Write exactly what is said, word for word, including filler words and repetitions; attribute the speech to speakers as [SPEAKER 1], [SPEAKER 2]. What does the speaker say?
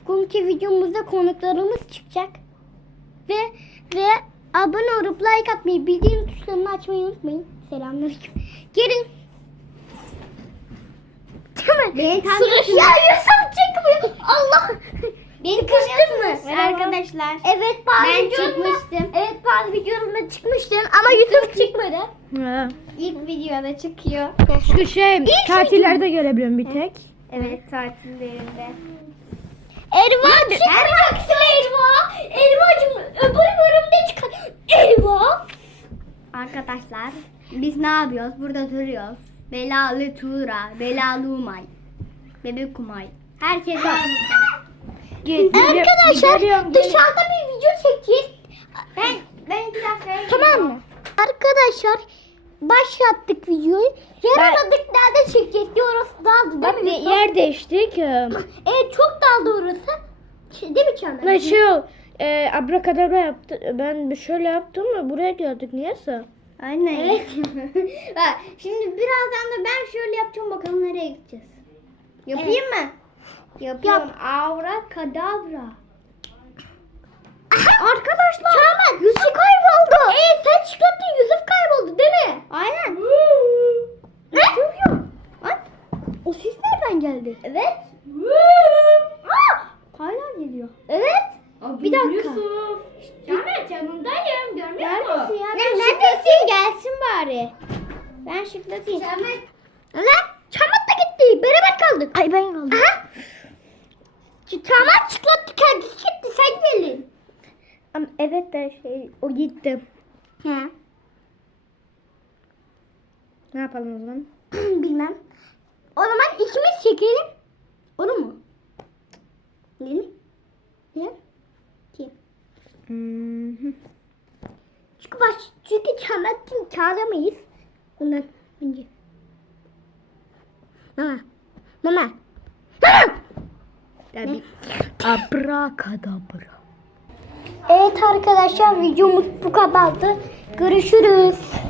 [SPEAKER 1] Bugünkü videomuzda konuklarımız çıkacak. Ve ve abone olup like atmayı, bildirim tuşlarını açmayı unutmayın. Selamünaleyküm. Gelin. Tamam. Beni tanıyorsunuz. Ya Yusuf çıkmıyor. Allah. Beni tanıyorsunuz
[SPEAKER 2] mı?
[SPEAKER 1] arkadaşlar? Evet, bazı
[SPEAKER 2] Ben
[SPEAKER 1] videolarımda-
[SPEAKER 2] çıkmıştım.
[SPEAKER 1] Evet, bazı videolarımda çıkmıştım ama Yusuf çıkmadı.
[SPEAKER 3] Ha.
[SPEAKER 2] İlk videoda çıkıyor.
[SPEAKER 3] Çünkü şey tatillerde görebiliyorum bir tek.
[SPEAKER 2] Evet, tatillerinde.
[SPEAKER 1] Erva çıkacaksın Erva. Erva'cığım öbür bölümde çıkar. Erva.
[SPEAKER 2] Arkadaşlar biz ne yapıyoruz? Burada duruyoruz. Belalı Tuğra, Belalı Umay, Bebek Umay. Herkes
[SPEAKER 1] Arkadaşlar
[SPEAKER 3] Geliyorum,
[SPEAKER 1] dışarıda bir video çekeceğiz.
[SPEAKER 2] Ben ben iki dakika.
[SPEAKER 1] Tamam mı? Arkadaşlar başlattık videoyu. Yer
[SPEAKER 3] Ben-
[SPEAKER 1] aradık, nerede çekeceğiz diye, orası daldı değil mi?
[SPEAKER 3] de-
[SPEAKER 1] Yusuf?
[SPEAKER 3] yer değiştik. Ee,
[SPEAKER 1] Evet, çok daldı orası. Ç- Değil mi Çağlar?
[SPEAKER 3] Ben şey ol, e, abrakadabra yaptı. Ben bir şöyle yaptım mı buraya geldik niyeyse.
[SPEAKER 2] Aynen.
[SPEAKER 1] Evet.
[SPEAKER 2] Bak, şimdi birazdan da ben şöyle yapacağım, bakalım nereye gideceğiz. Yapayım mı? Yapıyorum. Avra kadavra.
[SPEAKER 1] Arkadaşlar. Çağlar, Yusuf kayboldu. Evet, sen çıkarttın, Yusuf kayboldu değil mi?
[SPEAKER 2] Aynen.
[SPEAKER 1] Ne?
[SPEAKER 2] Ay, o ses nereden geldi?
[SPEAKER 1] Evet.
[SPEAKER 2] Aa, hala geliyor.
[SPEAKER 1] Evet.
[SPEAKER 2] Bir dakika.
[SPEAKER 1] Çağlar, yanındayım. Görmüyor
[SPEAKER 2] Neredesin ya?
[SPEAKER 1] Ne,
[SPEAKER 2] Ben
[SPEAKER 1] neredesin?
[SPEAKER 2] şıklatayım, gelsin bari. Ben şıklatayım.
[SPEAKER 1] Lan Çamat da gitti. Beraber kaldık.
[SPEAKER 3] Ay ben kaldım.
[SPEAKER 1] Aha. Çamat çıkarttı, kendisi gitti. Sen gelin.
[SPEAKER 3] Ama evet de şey o gitti.
[SPEAKER 1] He.
[SPEAKER 3] Ne yapalım o zaman?
[SPEAKER 1] Bilmem. O zaman ikimiz çekelim. Olur mu? Ne? Ne? Kim?
[SPEAKER 3] Hmm.
[SPEAKER 1] Çünkü baş, çünkü Çamat'ı çağıramayız. Ondan önce. Mama. Mama. Mama.
[SPEAKER 3] Ya bir abrakadabra.
[SPEAKER 1] Evet arkadaşlar, videomuz bu kadardı. Görüşürüz.